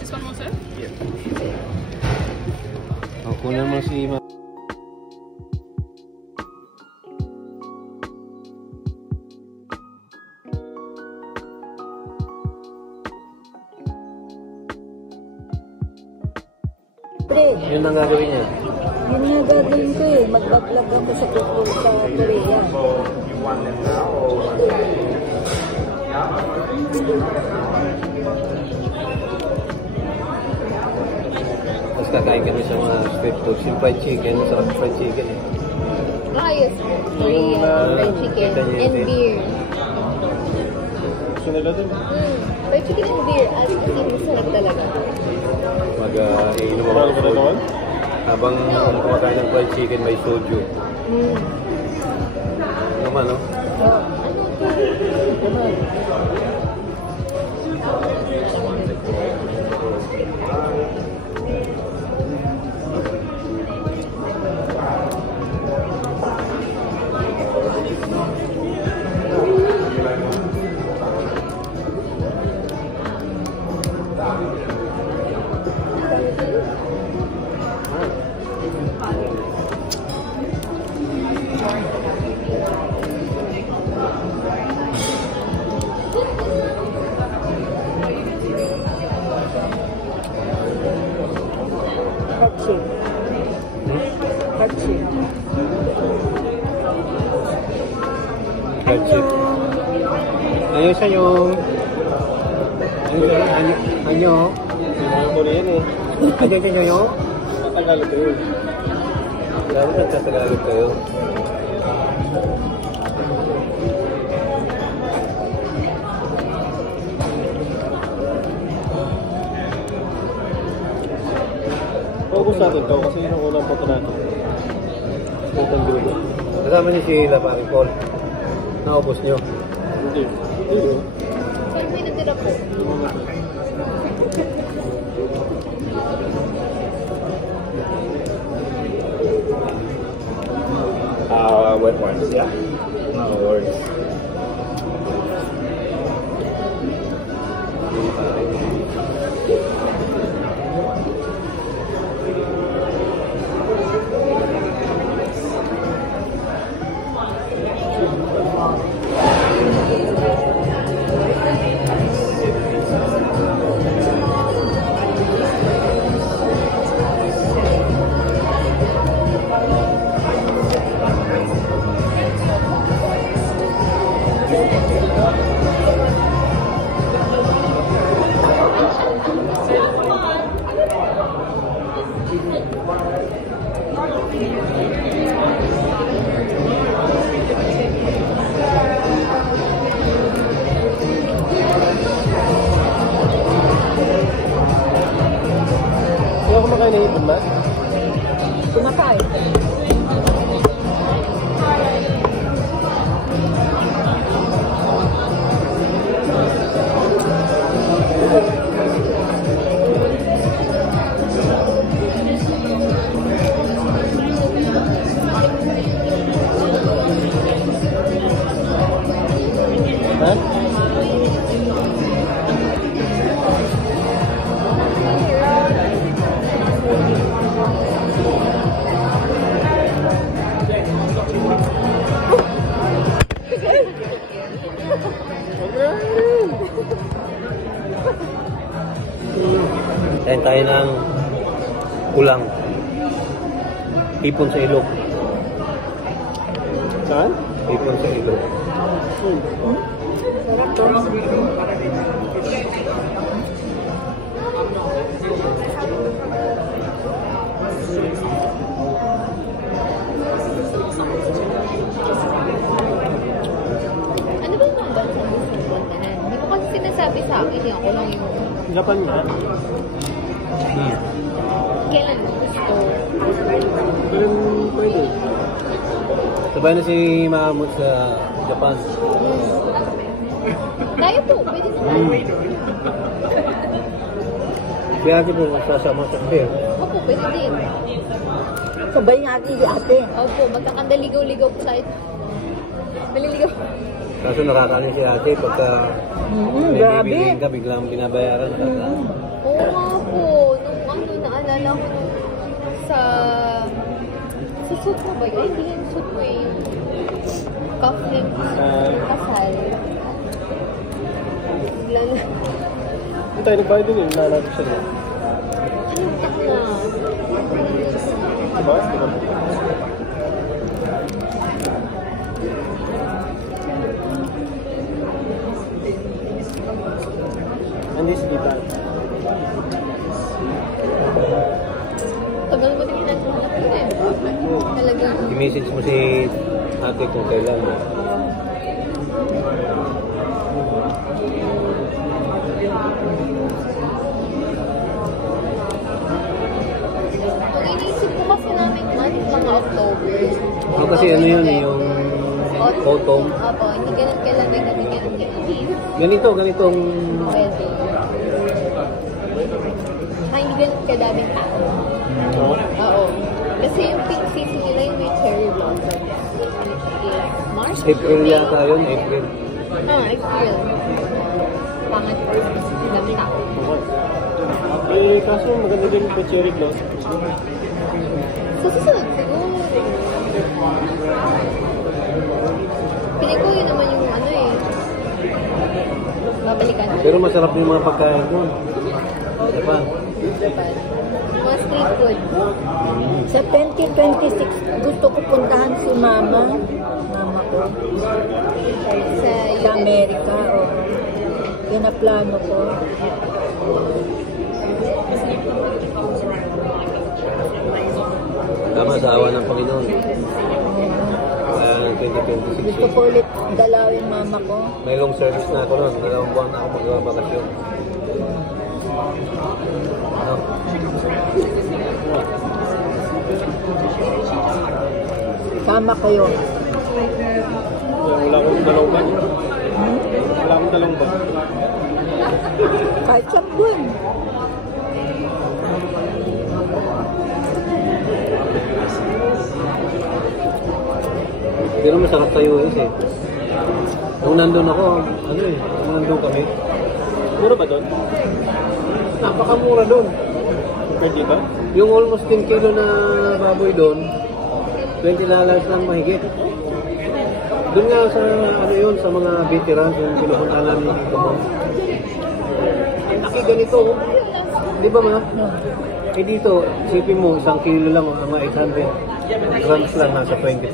This one more, sir? Yeah. Ako naman si Ima. Yun ang gagawin niya. Yun nga gagawin ko eh. Mag-vlog ako sa Korea. Tapos kakain kami sa mga street foods. Yung fried chicken, sarap fried chicken eh. Yes, Korean fried chicken and beer. Gusto nila dun? Fried chicken and beer. As in, masarap talaga. Mag-iinom ako. Habang kumakain ng fried chicken, may soju. Naman, no? Ayos sa'yo. Anyo. Korean eh. Anyo sa'yo. Tagalog kayo. Dapat nagtatagalog kayo. Paubos natin ito kasi yun ang unang punto natin. Kasama niyo si Laparing Paul. Naubos niyo. Hindi. Saan may natira po? Wet ones, yeah. No worries. Kumakain ng ipon ba? Kumakain. Kain tayo ng ulang. Ipon sa ilog. Saan? Ipon sa ilog. Ano ba yung mga bansa gusto mong puntahan? Hindi ko kasi sinasabi sa akin, ako lang yung... Japan nga. Kailan mo gusto? Pwede. Sabay na si Mahamud sa Japan. Tayo po, pwede naman. Si ate po, sasama sa beer. Opo, pwede din. Sabay nga ate. Opo, magkakandaligaw-ligaw po tayo. Maliligaw. Kaso nakakaano si ate pagka may Grabe. bibiliin ka, biglang binabayaran. Oo nga po. Nung naalala ko sa suit na ba yun? Hindi yung suit ko yung cufflink kasal. Bigla na. Hindi tayo nagbayad din yun. Nalala siya na. Kalimutan na. Diba? Diba? Hindi si Tita. Tagal mo din ginagawa natin eh. Talagang. I-message mo si ate kung kailan. Ang iniisip ko kasi namin mga October. Ano kasi ano yun, yung autumn. Opo, hindi ganun kalamig, hindi ganun kainit. Ganitong Pwede. Hindi ganun kadaming tao. Oo. Kasi yung peak season nila yung may cherry blossom. Is March? April yata yun, April. April. Pangat ng tao. Eh, kaso maganda din po cherry blossom. Sa susunod, siguro. Piling ko yun naman yung ano eh. Babalikan. Pero masarap yung mga pagkain doon. Diba? Japan. Mga street food. Sa 2026, gusto ko puntahan si Mama. Mama ko. Sa Sa Amerika. Oh. Yun na plano ko. Tama sa awa ng Panginoon. Kaya ng 2026 Gusto ko ulit dalawin Mama ko. May long service na ako noon. 2 buwan na ako magbabakasyon. Ano? Sama kayo. Wala akong dalawang ba? Wala akong dalawang ba? Kahit sa buwan. Pero masarap sa US eh. Nung nandun ako, ano eh, nung nandun kami, Mura ba doon? napakamura doon. Compared dito? Yung almost 10 kilo na baboy doon, $20 lang mahigit. Doon nga sa, ano yun, sa mga veterans, yung pinupunta namin dito mo. Ang laki ganito, oh. Di ba ma? Eh dito, isipin mo, 1 kilo lang, mga 800 grams lang, nasa $24.